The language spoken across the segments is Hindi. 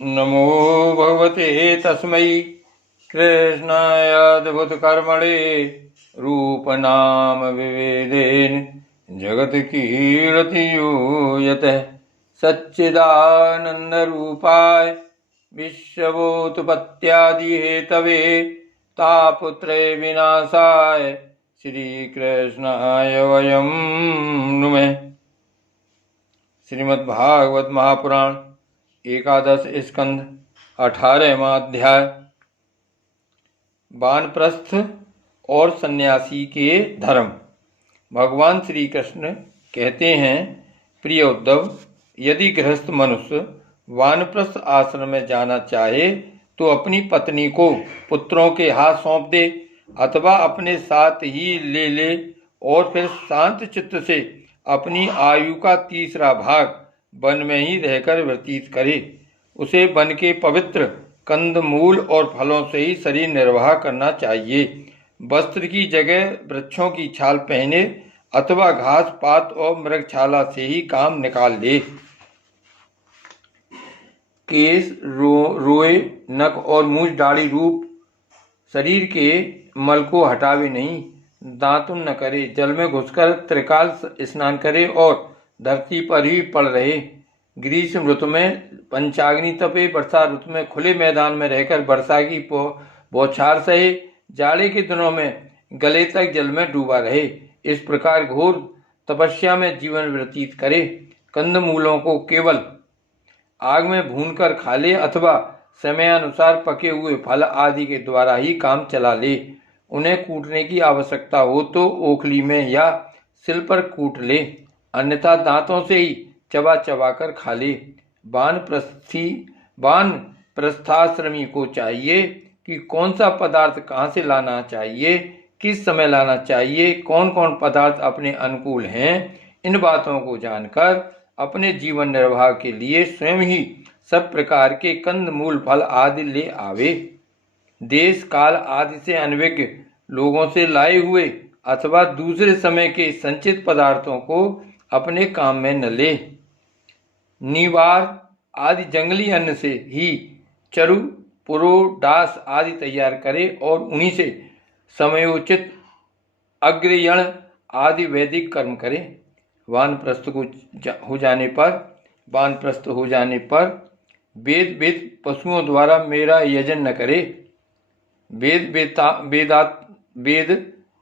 नमो भगवते तस्मै कृष्णायाद्भुतकर्मणे रूपनाम विवेदेन जगत्कीर्तियो यतः सच्चिदानन्दरूपाय विश्वोत्पत्त्यादिहेतवे तापत्रय विनाशाय श्रीकृष्णाय वयं नुमः। श्रीमद्भागवत महापुराण एकादश स्कंध 18वां अध्याय। वानप्रस्थ और सन्यासी के धर्म। भगवान श्री कृष्ण कहते हैं, प्रिय उद्धव, यदि गृहस्थ मनुष्य वानप्रस्थ आश्रम में जाना चाहे तो अपनी पत्नी को पुत्रों के हाथ सौंप दे अथवा अपने साथ ही ले ले और फिर शांत चित्त से अपनी आयु का तीसरा भाग वन में ही रहकर व्यतीत करे। उसे वन के पवित्र कंदमूल और फलों से ही शरीर निर्वाह करना चाहिए। वस्त्र की जगह वृक्षों की छाल पहने अथवा घास पात और मृगछाला से ही काम निकाल ले। केश, रोए, नख और मूछ दाढ़ी रूप शरीर के मल को हटावे नहीं। दातुन न करे, जल में घुसकर त्रिकाल स्नान करे और धरती पर ही पड़ रहे। ग्रीष्म ऋतु में पंचाग्नि तपे, वर्षा ऋतु में खुले मैदान में रहकर वर्षा की बौछार सहे, जाड़े के दिनों में गले तक जल में डूबा रहे। इस प्रकार घोर तपस्या में जीवन व्यतीत करे। कंदमूलों को केवल आग में भूनकर खा ले अथवा समयानुसार पके हुए फल आदि के द्वारा ही काम चला ले। उन्हें कूटने की आवश्यकता हो तो ओखली में या सिल पर कूट ले, अन्यथा दांतों से ही चबा चबा कर खा ले। वानप्रस्थाश्रमी को चाहिए कि कौन सा पदार्थ कहाँ से लाना चाहिए, किस समय लाना चाहिए, कौन कौन पदार्थ अपने अनुकूल हैं, इन बातों को जानकर अपने जीवन निर्वाह के लिए स्वयं ही सब प्रकार के कंदमूल फल आदि ले आवे। देश काल आदि से अनभिज्ञ लोगों से लाए हुए अथवा दूसरे समय के संचित पदार्थों को अपने काम में न ले। नीवार आदि जंगली अन्न से ही चरु, पुरो, डास आदि तैयार करे और उन्हीं से समयोचित अग्रयण आदि वैदिक कर्म करे। वानप्रस्थ हो जाने पर वेद पशुओं द्वारा मेरा यजन न करे।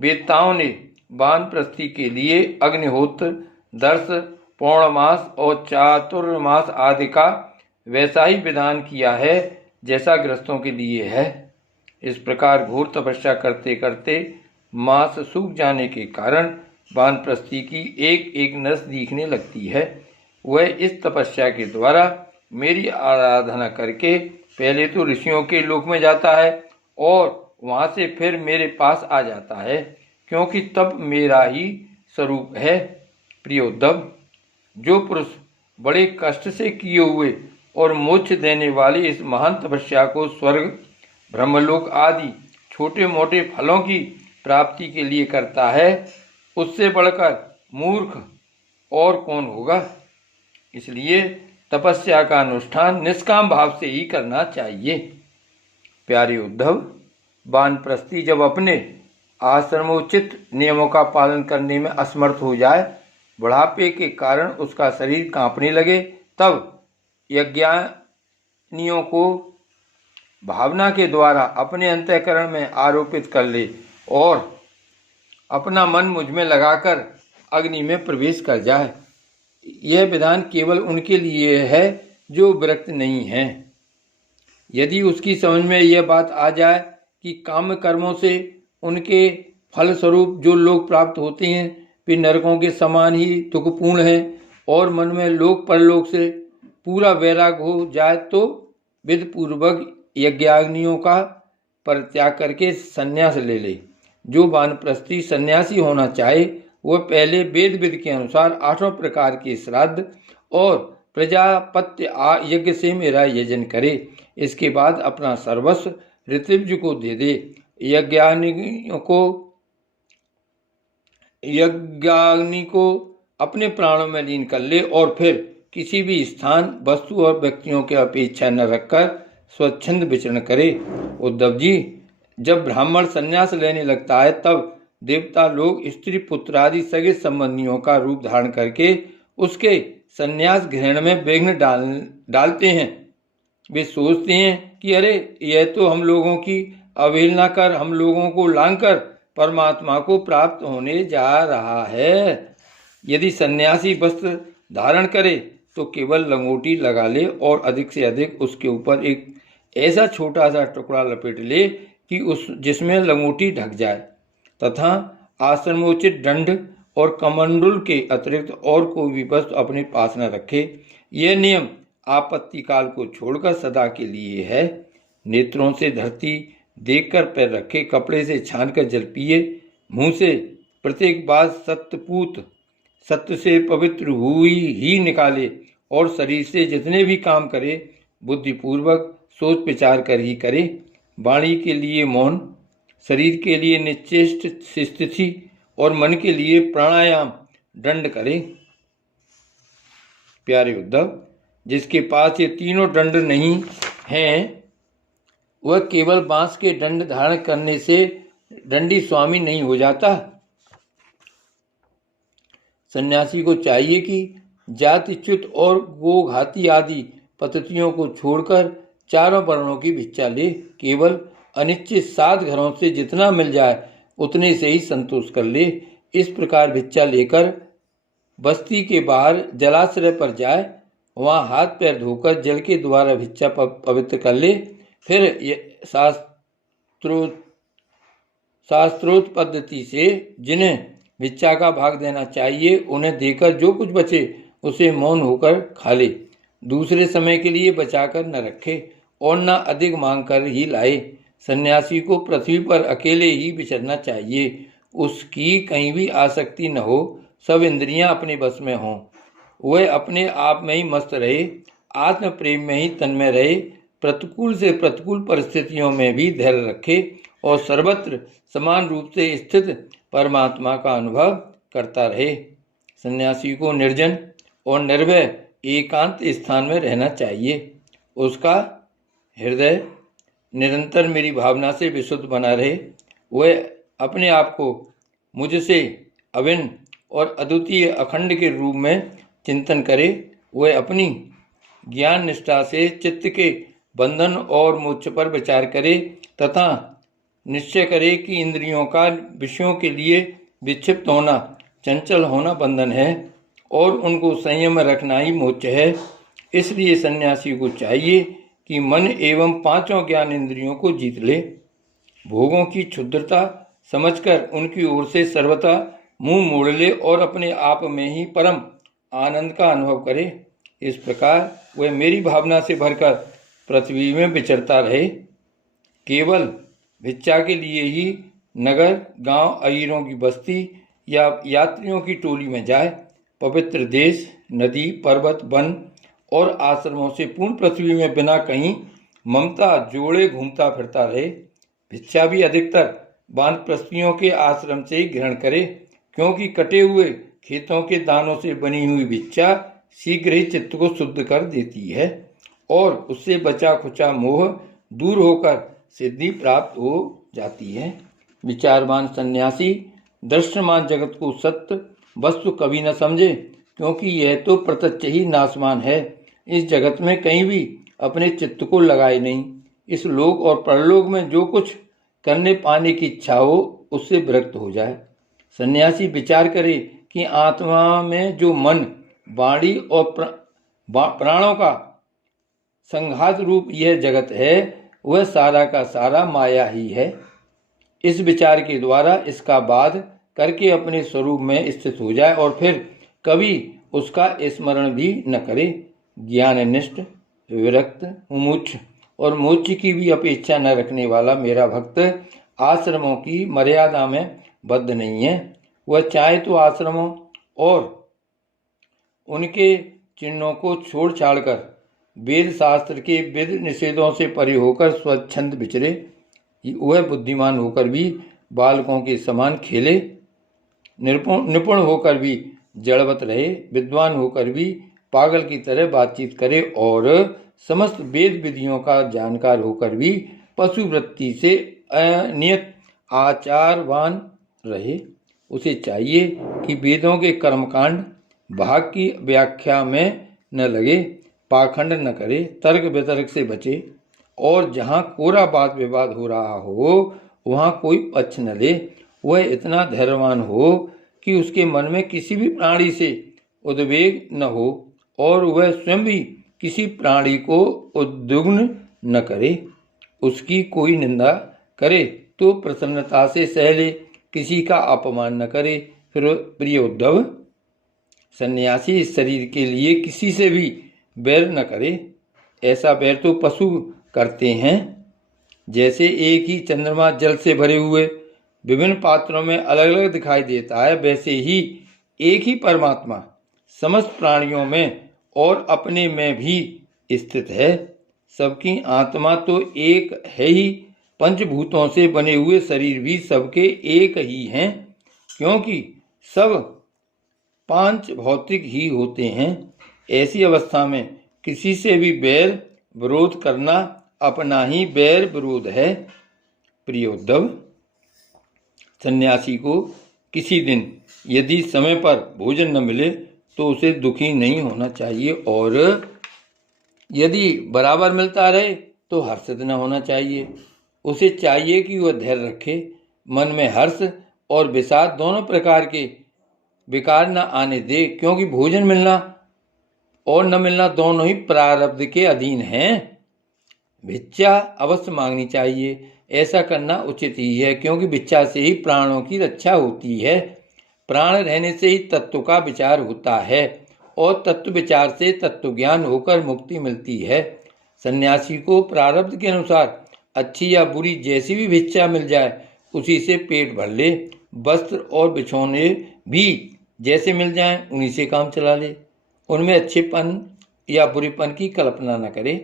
वेदताओं ने वानप्रस्थी के लिए अग्निहोत्र, दर्श, पौर्णमास और चातुर्मास आदि का वैसा ही विधान किया है जैसा गृहस्थों के लिए है। इस प्रकार घोर तपस्या करते करते मांस सूख जाने के कारण वानप्रस्थी की एक एक नस दिखने लगती है। वह इस तपस्या के द्वारा मेरी आराधना करके पहले तो ऋषियों के लोक में जाता है और वहां से फिर मेरे पास आ जाता है, क्योंकि तब मेरा ही स्वरूप है। प्रिय उद्धव, जो पुरुष बड़े कष्ट से किए हुए और मोक्ष देने वाली इस महान तपस्या को स्वर्ग, ब्रह्मलोक आदि छोटे मोटे फलों की प्राप्ति के लिए करता है, उससे बढ़कर मूर्ख और कौन होगा। इसलिए तपस्या का अनुष्ठान निष्काम भाव से ही करना चाहिए। प्यारे उद्धव, वानप्रस्थी जब अपने आश्रमोचित नियमों का पालन करने में असमर्थ हो जाए, बुढ़ापे के कारण उसका शरीर कांपने लगे, तब यज्ञानियों को भावना के द्वारा अपने अंतःकरण में आरोपित कर ले और अपना मन मुझ में लगाकर अग्नि में प्रवेश कर जाए। यह विधान केवल उनके लिए है जो विरक्त नहीं हैं। यदि उसकी समझ में यह बात आ जाए कि काम कर्मों से उनके फल स्वरूप जो लोग प्राप्त होते हैं वे नरकों के समान ही दुखपूर्ण हैं और मन में लोक परलोक से पूरा वैराग हो जाए, तो विधिपूर्वक यज्ञाग्नियों का परित्याग करके संन्यास ले ले। जो वानप्रस्थी सन्यासी होना चाहे वह पहले वेद के अनुसार 8 प्रकार के श्राद्ध और प्रजापत्य यज्ञ से मेरा यजन करे। इसके बाद अपना सर्वस्व ऋत्विज को दे दे। यज्ञाग्नि को अपने प्राणों में लीन कर ले और फिर किसी भी स्थान, वस्तु और व्यक्तियों के अपेक्षा न रखकर स्वच्छंद विचरण करे। उद्धव जी, जब ब्राह्मण संन्यास लेने लगता है तब देवता लोग स्त्री पुत्र आदि सगे संबंधियों का रूप धारण करके उसके संन्यास ग्रहण में विघ्न डालते हैं। वे सोचते हैं कि अरे, यह तो हम लोगों की अवहेलना कर हम लोगों को लांघकर परमात्मा को प्राप्त होने जा रहा है। यदि सन्यासी वस्त्र धारण करे तो केवल लंगोटी लगा ले और अधिक से अधिक उसके ऊपर एक ऐसा छोटा सा टुकड़ा लपेट ले कि जिसमें लंगोटी ढक जाए, तथा आश्रमोचित दंड और कमंडल के अतिरिक्त और कोई भी वस्तु अपने पास न रखे। यह नियम आपत्ति काल को छोड़कर सदा के लिए है। नेत्रों से धरती देखकर पैर रखे, कपड़े से छानकर जल पिए, मुंह से प्रत्येक बात सत्यपूत सत्य से पवित्र हुई ही निकाले और शरीर से जितने भी काम करे बुद्धिपूर्वक सोच विचार कर ही करे। वाणी के लिए मौन, शरीर के लिए निश्चेष्ट स्थिति और मन के लिए प्राणायाम दंड करे। प्यारे उद्धव, जिसके पास ये तीनों दंड नहीं हैं, वह केवल बांस के दंड धारण करने से दंडी स्वामी नहीं हो जाता। सन्यासी को चाहिए कि जातिच्युत और गोघाती आदि पद्धतियों को छोड़कर चारों वर्णों की भिक्षा ले। केवल अनिश्चित 7 घरों से जितना मिल जाए उतने से ही संतोष कर ले। इस प्रकार भिक्षा लेकर बस्ती के बाहर जलाश्रय पर जाए, वहाँ हाथ पैर धोकर जल के द्वारा भिक्षा पवित्र कर ले। फिर शास्त्रोक्त पद्धति से जिन्हें भिक्षा का भाग देना चाहिए उन्हें देकर जो कुछ बचे उसे मौन होकर खा ले। दूसरे समय के लिए बचाकर न रखे और न अधिक मांग कर ही लाए। सन्यासी को पृथ्वी पर अकेले ही विचरना चाहिए, उसकी कहीं भी आसक्ति न हो, सब इंद्रियां अपने बस में हों, वह अपने आप में ही मस्त रहे, आत्म प्रेम में ही तन्मय रहे, प्रतिकूल से प्रतिकूल परिस्थितियों में भी धैर्य रखे और सर्वत्र समान रूप से स्थित परमात्मा का अनुभव करता रहे। सन्यासी को निर्जन और निर्भय एकांत स्थान में रहना चाहिए। उसका हृदय निरंतर मेरी भावना से विशुद्ध बना रहे। वह अपने आप को मुझसे अभिन्न और अद्वितीय अखंड के रूप में चिंतन करे। वह अपनी ज्ञान निष्ठा से चित्त के बंधन और मोक्ष पर विचार करे तथा निश्चय करे कि इंद्रियों का विषयों के लिए विक्षिप्त होना, चंचल होना बंधन है और उनको संयम में रखना ही मोक्ष है। इसलिए सन्यासी को चाहिए कि मन एवं 5 ज्ञान इंद्रियों को जीत ले, भोगों की क्षुद्रता समझकर उनकी ओर से सर्वथा मुंह मोड़ ले और अपने आप में ही परम आनंद का अनुभव करे। इस प्रकार वह मेरी भावना से भरकर पृथ्वी में विचरता रहे। केवल भिक्षा के लिए ही नगर, गांव, अहीरों की बस्ती या यात्रियों की टोली में जाए। पवित्र देश, नदी, पर्वत, वन और आश्रमों से पूर्ण पृथ्वी में बिना कहीं ममता जोड़े घूमता फिरता रहे। भिक्षा भी अधिकतर वानप्रस्थियों के आश्रम से ही ग्रहण करे, क्योंकि कटे हुए खेतों के दानों से बनी हुई भिक्षा शीघ्र ही चित्त को शुद्ध कर देती है और उससे बचा खुचा मोह दूर होकर सिद्धि प्राप्त हो जाती है। विचारवान सन्यासी दृश्यमान जगत को सत्य वस्तु कभी न समझे, क्योंकि यह तो प्रत्यक्ष ही नाशवान है। इस जगत में कहीं भी अपने चित्त को लगाए नहीं। इस लोक और परलोक में जो कुछ करने पाने की इच्छा हो उससे विरक्त हो जाए। सन्यासी विचार करे कि आत्मा में जो मन, वाणी और प्राणों का संघात रूप यह जगत है, वह सारा का सारा माया ही है। इस विचार के द्वारा इसका बाध करके अपने स्वरूप में स्थित हो जाए और फिर कभी उसका स्मरण भी न करे। ज्ञाननिष्ठ, विरक्त, मुमुक्ष और मोक्ष की भी अपेक्षा न रखने वाला मेरा भक्त आश्रमों की मर्यादा में बद्ध नहीं है। वह चाहे तो आश्रमों और उनके चिन्हों को छोड़ छाड़ कर वेद शास्त्र के विध निषेधों से परे होकर स्वच्छंद विचरे। वह बुद्धिमान होकर भी बालकों के समान खेले, निपुण होकर भी जड़वत रहे, विद्वान होकर भी पागल की तरह बातचीत करे और समस्त वेद विधियों का जानकार होकर भी पशु वृत्ति से अनियत आचारवान रहे। उसे चाहिए कि वेदों के कर्मकांड भाग की व्याख्या में न लगे, पाखंड न करे, तर्क वितर्क से बचे और जहाँ कोरा वाद विवाद हो रहा हो वहाँ कोई पक्ष न ले। वह इतना धैर्यवान हो कि उसके मन में किसी भी प्राणी से उद्वेग न हो और वह स्वयं भी किसी प्राणी को उद्विग्न न करे। उसकी कोई निंदा करे तो प्रसन्नता से सह ले, किसी का अपमान न करे। फिर प्रिय उद्धव, सन्यासी इस शरीर के लिए किसी से भी बैर न करे। ऐसा बैर तो पशु करते हैं। जैसे एक ही चंद्रमा जल से भरे हुए विभिन्न पात्रों में अलग अलग दिखाई देता है, वैसे ही एक ही परमात्मा समस्त प्राणियों में और अपने में भी स्थित है। सबकी आत्मा तो एक है ही, पंचभूतों से बने हुए शरीर भी सबके एक ही हैं, क्योंकि सब पांच भौतिक ही होते हैं। ऐसी अवस्था में किसी से भी बैर विरोध करना अपना ही बैर विरोध है। प्रिय उद्धव, सन्यासी को किसी दिन यदि समय पर भोजन न मिले तो उसे दुखी नहीं होना चाहिए और यदि बराबर मिलता रहे तो हर्षित न होना चाहिए। उसे चाहिए कि वह धैर्य रखे, मन में हर्ष और विषाद दोनों प्रकार के विकार न आने दे, क्योंकि भोजन मिलना और न मिलना दोनों ही प्रारब्ध के अधीन हैं। भिक्षा अवश्य मांगनी चाहिए, ऐसा करना उचित ही है, क्योंकि भिक्षा से ही प्राणों की रक्षा होती है। प्राण रहने से ही तत्व का विचार होता है और तत्व विचार से तत्व ज्ञान होकर मुक्ति मिलती है। सन्यासी को प्रारब्ध के अनुसार अच्छी या बुरी जैसी भी भिक्षा मिल जाए उसी से पेट भर ले। वस्त्र और बिछौने भी जैसे मिल जाएं उन्हीं से काम चला ले। उनमें अच्छेपन या बुरेपन की कल्पना न करे।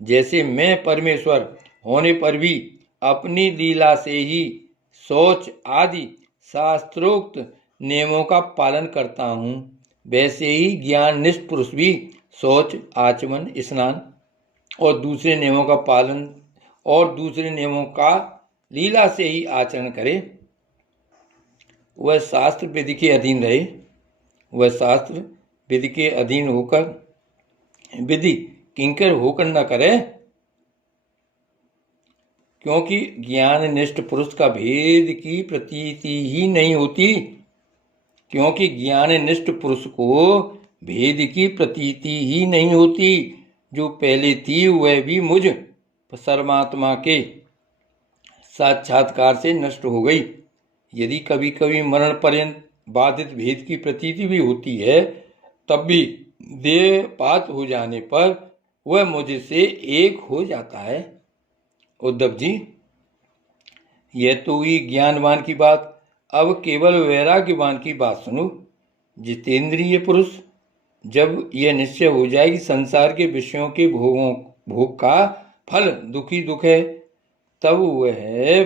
जैसे मैं परमेश्वर होने पर भी अपनी लीला से ही शौच आदि शास्त्रोक्त नियमों का पालन करता हूँ, वैसे ही ज्ञाननिष्ठ पुरुष भी शौच, आचमन, स्नान और दूसरे नियमों का लीला से ही आचरण करे। वह शास्त्र विधि के अधीन रहे। वह शास्त्र विधि के अधीन होकर विधि किंकर होकर न करे, क्योंकि ज्ञाननिष्ठ पुरुष का भेद की प्रतीति ही नहीं होती। क्योंकि ज्ञाननिष्ठ पुरुष को भेद की प्रतीति ही नहीं होती। जो पहले थी वह भी मुझ परमात्मा के साक्षात्कार से नष्ट हो गई। यदि कभी कभी मरण पर्यंत बाधित भेद की प्रतीति भी होती है, तब भी देहपात हो जाने पर वह मुझसे एक हो जाता है। उद्धव जी, यह तो हुई ज्ञानवान की बात। अब केवल वैराग्यवान की बात सुनो। जितेंद्रिय पुरुष जब यह निश्चय हो जाए कि संसार के विषयों के भोग का फल दुखी दुख है, तब वह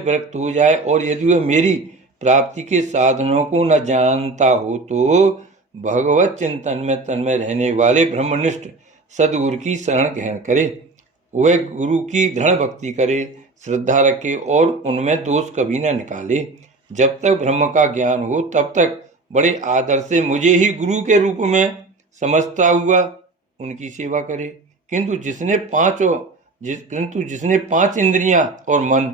विरक्त हो जाए और यदि वह मेरी प्राप्ति के साधनों को न जानता हो तो भगवत चिंतन में तन्मय रहने वाले ब्रह्मनिष्ठ सदगुरु की शरण ग्रहण करे। वह गुरु की दृढ़ भक्ति करे, श्रद्धा रखे और उनमें दोष कभी न निकाले। जब तक ब्रह्म का ज्ञान हो तब तक बड़े आदर से मुझे ही गुरु के रूप में समझता हुआ उनकी सेवा करे। किंतु जिसने पांच इंद्रियां और मन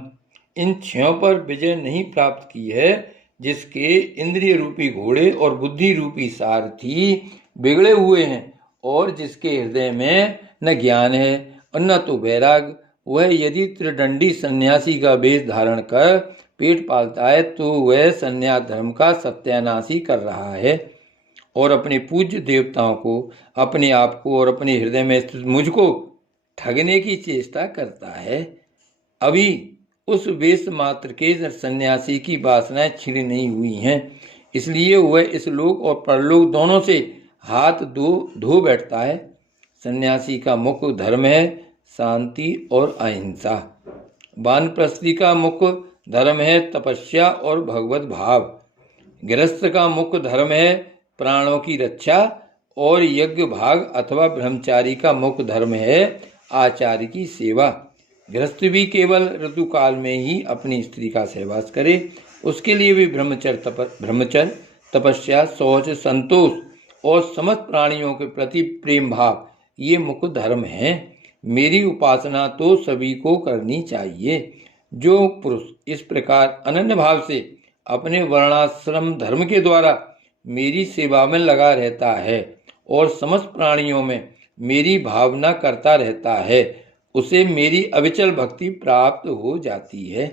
इन छयों पर विजय नहीं प्राप्त की है, जिसके इंद्रिय रूपी घोड़े और बुद्धि रूपी सारथी बिगड़े हुए हैं और जिसके हृदय में न ज्ञान है और न तो वैराग, वह यदि त्रिदंडी सन्यासी का वेश धारण कर पेट पालता है तो वह सन्यास धर्म का सत्यानाश ही कर रहा है और अपने पूज्य देवताओं को, अपने आप को और अपने हृदय में स्थित मुझको ठगने की चेष्टा करता है। अभी उस वेश मात्र के सन्यासी की वासनाएं छिड़ी नहीं हुई हैं, इसलिए वह इस लोक और परलोक दोनों से हाथ धो बैठता है। सन्यासी का मुख्य धर्म है शांति और अहिंसा। वानप्रस्थी का मुख्य धर्म है तपस्या और भगवत भाव। गृहस्थ का मुख्य धर्म है प्राणों की रक्षा और यज्ञ भाग अथवा ब्रह्मचारी का मुख्य धर्म है आचार्य की सेवा। गृहस्थ भी केवल ऋतुकाल में ही अपनी स्त्री का सहवास करे, उसके लिए भी ब्रह्मचर्य, तपस्या, शौच, संतोष और समस्त प्राणियों के प्रति प्रेम भाव ये मुख्य धर्म हैं। मेरी उपासना तो सभी को करनी चाहिए। जो पुरुष इस प्रकार अनन्य भाव से अपने वर्णाश्रम धर्म के द्वारा मेरी सेवा में लगा रहता है और समस्त प्राणियों में मेरी भावना करता रहता है, उसे मेरी अविचल भक्ति प्राप्त हो जाती है।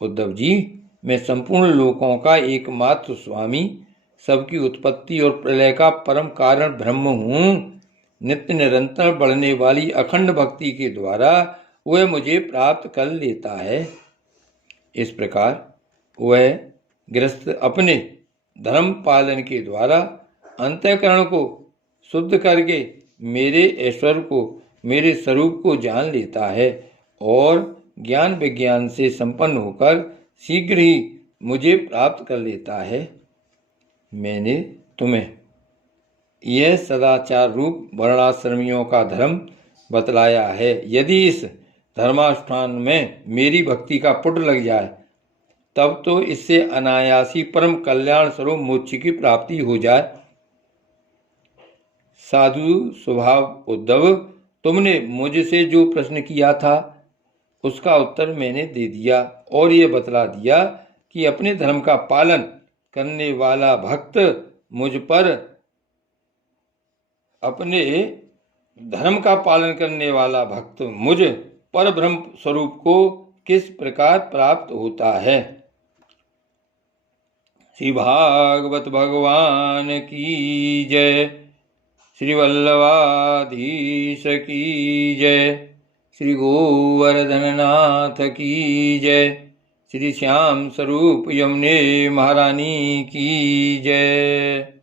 उद्धव जी, मैं संपूर्ण लोकों का एकमात्र स्वामी, सबकी उत्पत्ति और प्रलय का परम कारण ब्रह्म हूँ। नित्य निरंतर बढ़ने वाली अखंड भक्ति के द्वारा वह मुझे प्राप्त कर लेता है। इस प्रकार वह गृहस्थ अपने धर्म पालन के द्वारा अंतःकरण को शुद्ध करके मेरे ऐश्वर्य को, मेरे स्वरूप को जान लेता है और ज्ञान विज्ञान से संपन्न होकर शीघ्र ही मुझे प्राप्त कर लेता है। मैंने तुम्हें यह सदाचार रूप वर्णाश्रमियों का धर्म बतलाया है। यदि इस धर्मानुष्ठान में मेरी भक्ति का पुट लग जाए तब तो इससे अनायासी परम कल्याण स्वरूप मोक्ष की प्राप्ति हो जाए। साधु स्वभाव उद्धव, तुमने मुझसे जो प्रश्न किया था उसका उत्तर मैंने दे दिया और ये बतला दिया कि अपने धर्म का पालन करने वाला भक्त मुझ पर, अपने धर्म का पालन करने वाला भक्त मुझ पर ब्रह्म स्वरूप को किस प्रकार प्राप्त होता है। श्री भागवत भगवान की जय। श्री वल्लभाधीश की जय। श्री गोवर्धननाथ की जय। श्री श्याम स्वरूप यमुने महारानी की जय।